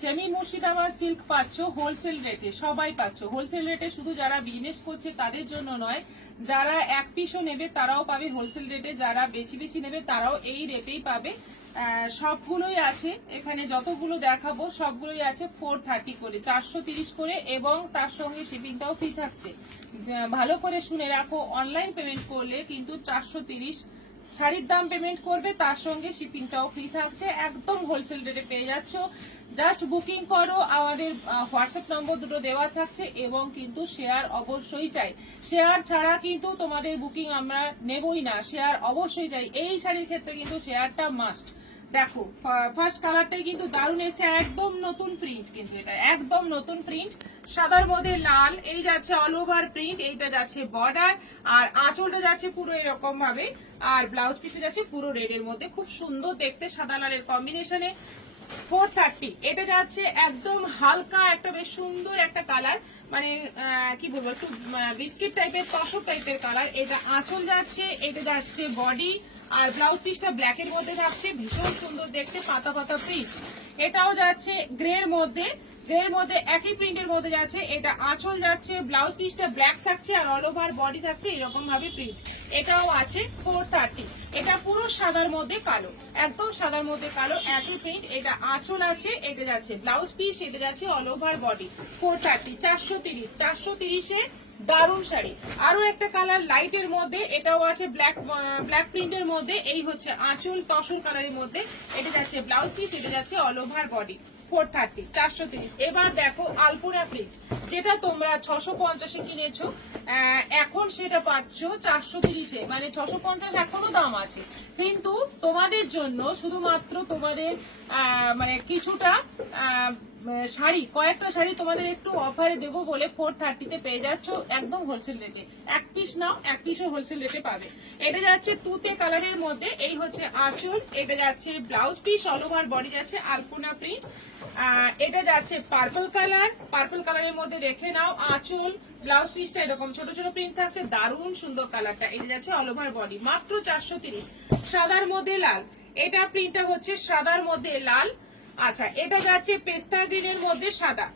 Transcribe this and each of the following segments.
Semi Murshidabad silk পাচ্ছ wholesale রেটে, সবাই পাচ্ছ হোলসেল রেটে। শুধু যারা বিজনেস করছে তাদের জন্য নয়, যারা এক পিসও নেবে তারাও পাবে হোলসেল রেটে, যারা বেশি বেশি নেবে তারাও এই রেটেই পাবে। সবগুলোই আছে এখানে, যতগুলো দেখাবো সবগুলোই আছে 430 করে, 430 করে, এবং তার সঙ্গে শিপিংটাও ফ্রি থাকছে। ভালো করে শুনে রাখো, অনলাইন পেমেন্ট করলে কিন্তু 430 শাড়ির দাম পেমেন্ট করবে, তার সঙ্গে শিপিংটাও ফ্রি থাকছে। একদম হোলসেল রেটে পেয়ে যাচ্ছ। জাস্ট বুকিং করো, আমাদের হোয়াটসঅ্যাপ নম্বর দুটো দেওয়া থাকছে, এবং কিন্তু শেয়ার অবশ্যই চাই। শেয়ার ছাড়া কিন্তু তোমাদের বুকিং আমরা নেবই না, শেয়ার অবশ্যই চাই। এই শাড়ির ক্ষেত্রে কিন্তু শেয়ারটা মাস্ট। দেখো ফার্স্ট কালারটাই কিন্তু দারুণ এসে, একদম নতুন প্রিন্ট, কিন্তু এটা একদম নতুন প্রিন্ট, সাদার মধ্যে লাল, এই যাচ্ছে অল ওভার প্রিন্ট, এইটা যাচ্ছে বর্ডার, আর আঁচলটা যাচ্ছে পুরো এরকম ভাবে, আর ব্লাউজ পিসে যাচ্ছে পুরো রেডের মধ্যে, খুব সুন্দর দেখতে সাদা লালের কম্বিনেশনে। 430 এটা যাচ্ছে একদম হালকা একটা বেশ সুন্দর একটা কালার, মানে কি বলবো, একটু বিস্কিট টাইপের তসর টাইপের কালার। এটা আঁচল যাচ্ছে, এটা যাচ্ছে বডি, আর ব্লাউজ পিসটা ব্ল্যাক এর মধ্যে থাকছে, ভীষণ সুন্দর দেখতে, পাতা পাতা প্রিন্ট। এটাও যাচ্ছে গ্রের মধ্যে, গ্রের মধ্যে একই প্রিন্টের মধ্যে যাচ্ছে। এটা আঁচল যাচ্ছে, ব্লাউজ পিসটা ব্ল্যাক থাকছে, আর অল ওভার বডি থাকছে এরকম ভাবে প্রিন্ট। এটাও আছে 430, এটা পুরো সাদার মধ্যে কালো, একদম সাদার মধ্যে কালো, একই প্রিন্ট। এটা আঁচল আছে, এটা যাচ্ছে ব্লাউজ পিস, এটা যাচ্ছে অল ওভার বডি। 430, 430, 430-এ দারুণ শাড়ি। আরো একটা কালার লাইটের মধ্যে, এটাও আছে ব্ল্যাক প্রিন্টের মধ্যে, এই হচ্ছে আঁচল তসর কালারের মধ্যে, এটা যাচ্ছে ব্লাউজ পিস, এটা যাচ্ছে অল ওভার বডি। 430, 430। এবার দেখো আলপনা প্রিন্ট, যেটা তোমরা 650-এ কিনেছো, এখন সেটা পাচ্ছ 430-এ, মানে 650 এখনো দাম আছে, কিন্তু তোমাদের জন্য শুধুমাত্র তোমাদের মানে কিছুটা শাড়ি, কয়েকটা শাড়ি তোমাদের একটু অফারে দেবো বলে 430-তে পেয়ে যাচ্ছ একদম হোলসেল রেটে। এক পিস নাও, এক পিসও হোলসেল রেটে পাবে। এটা যাচ্ছে তুতে কালারের মধ্যে, এই হচ্ছে আঁচল, এটা যাচ্ছে blouse piece, all over body যাচ্ছে আলপনা প্রিন্ট। এটা যাচ্ছে পার্পল কালার, পার্পল কালারের মধ্যে দেখে নাও, আঁচল ব্লাউজ পিসটা এরকম ছোট ছোট প্রিন্ট থাকছে, দারুণ সুন্দর কালারটা। এটা যাচ্ছে অল ওভার বডি, মাত্র 430। সাদার মধ্যে লাল, এটা প্রিন্টটা হচ্ছে সাদার মধ্যে লাল। আচ্ছা, এটা যাচ্ছে পেস্তা গ্রিনের মধ্যে সাদা,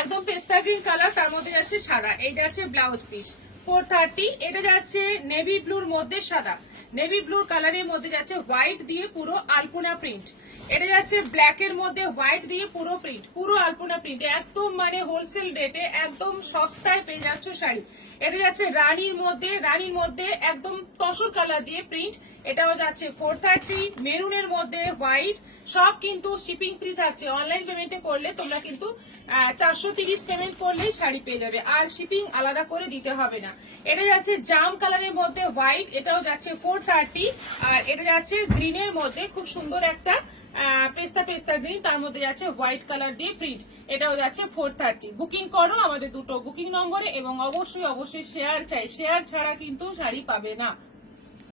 একদম পেস্তা গ্রিন কালার, তার মধ্যে যাচ্ছে সাদা, এইটা আছে ব্লাউজ পিস। 430, এটা যাচ্ছে নেভি ব্লুর মধ্যে সাদা, নেভি ব্লুর কালারের মধ্যে যাচ্ছে হোয়াইট দিয়ে পুরো আলপনা প্রিন্ট। এটা যাচ্ছে ব্ল্যাক এর মধ্যে হোয়াইট দিয়ে পুরো প্রিন্ট, পুরো আলপনা প্রিন্ট, একদম মানে হোলসেল রেটে একদম সস্তায় পেয়ে যাচ্ছ শাড়ি। এটা যাচ্ছে রানীর মধ্যে, রানীর মধ্যে একদম তসর কালার দিয়ে প্রিন্ট, এটাও যাচ্ছে 430। মেরুনের মধ্যে হোয়াইট, সব কিন্তু শিপিং ফ্রি থাকছে। অনলাইন পেমেন্টে করলে তোমরা কিন্তু 430 পেমেন্ট করলেই শাড়ি পেয়ে যাবে, আর শিপিং আলাদা করে দিতে হবে না। এটা যাচ্ছে জাম কালারের মধ্যে হোয়াইট, এটাও যাচ্ছে 430। আর এটা যাচ্ছে গ্রিনের মধ্যে খুব সুন্দর একটা পেস্তা পেস্তা গ্রিন, তার মধ্যে যাচ্ছে হোয়াইট কালার দিয়ে প্রিন্ট, এটাও যাচ্ছে 430। বুকিং করো আমাদের দুটো বুকিং নম্বরে, এবং অবশ্যই অবশ্যই শেয়ার চাই, শেয়ার ছাড়া কিন্তু শাড়ি পাবে না।